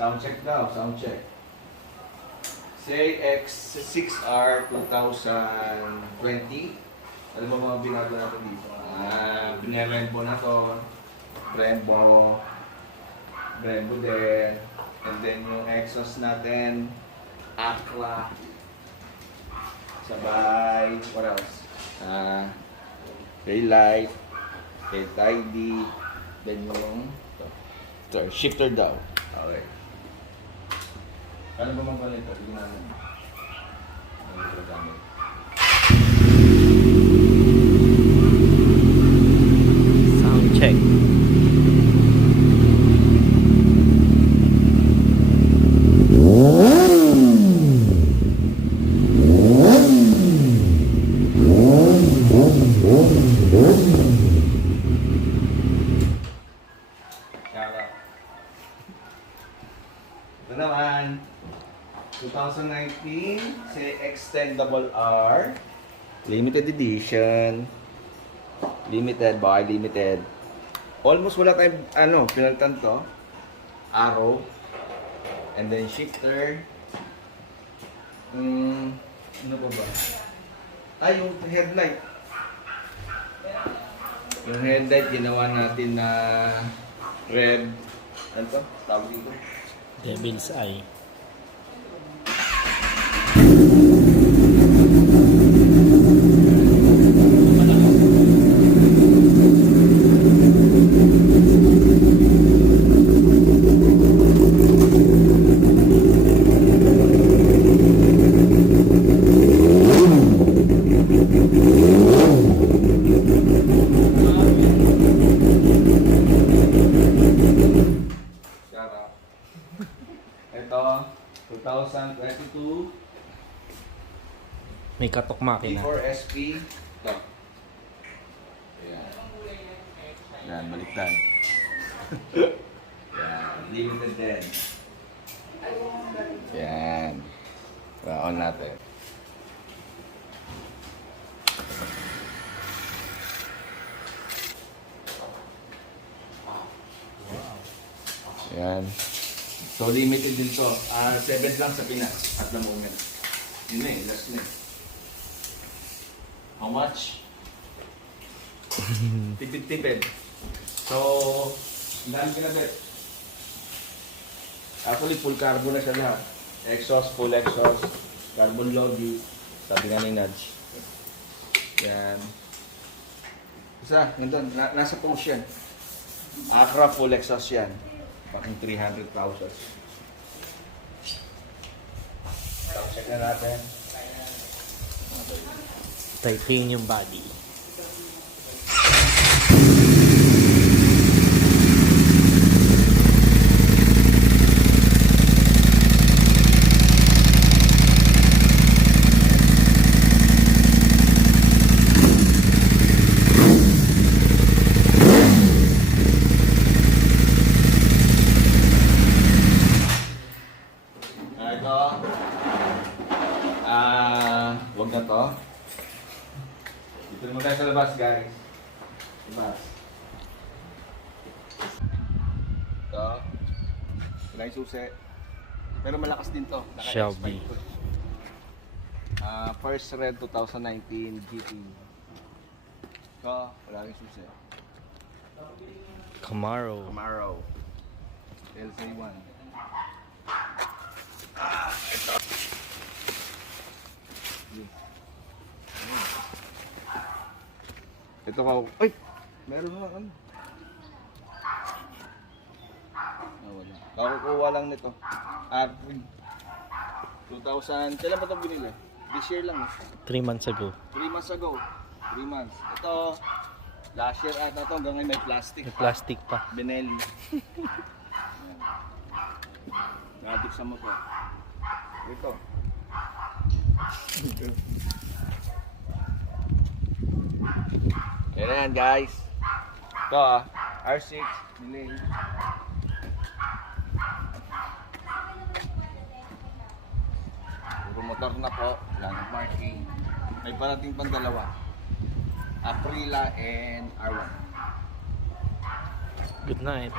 Sound check daw, sound check. CX6R 2020. Ano ba mga binago natin dito? Pinarembo na to. Brembo din. And then yung exhaust natin, Acra. Sabay, what else? Tail light, tail tidy, then yung shifter daw. Okay. Ano ba mapalit ito? Tignan namin. Ano ito gamit? Sound check. Ito naman, 2019 CX-10 R limited edition. Limited by limited. Almost wala tayong pinalitan to. Arrow. And then shifter. Ano pa ba? Yung headlight. Yung headlight ginawa natin na red. Ano to? Tawag dito? Devil's Eye. Ito, 2022 May katok makina. T4SP. Ito. Yan, baliktad. Yan, limited din. Yan. On natin. Yan. So, limited din to. 7 lang sa Pinas at the moment. Yun na eh, last na eh. How much? Tipid-tipid. So, dahil kinabit. Actually, full carbon na siya lahat. Exhaust, full exhaust. Carbon lobby. Sabi nga ni Nudge. Yan. Isa, yun doon. Nasa post yan. Acra full exhaust yan. Parang 300,000. Sound check na natin. Titanium body. Wag na to. Dito naman tayo sa labas, guys. Labas. Ito. Wala yung susi. Pero malakas din to. Shelby. First Red 2019 GT. Ito, wala yung susi. Camaro. Camaro. LC1. Ito. Ito ka. Ay! Meron na ano. Wala. Kakukuha lang nito. 2000. Kailan ba ito binili? This year lang. 3 months ago. 3 months ago. 3 months. Ito. Last year ata ito. Hanggang ngayon may plastic. May plastic pa. Benelli. Nadik sa motor. Ito. Yan na yan, guys. Ito R6 delay. Puro motor na po. Wala ng parking. May parating pang dalawa. Aprila and R1. Good night.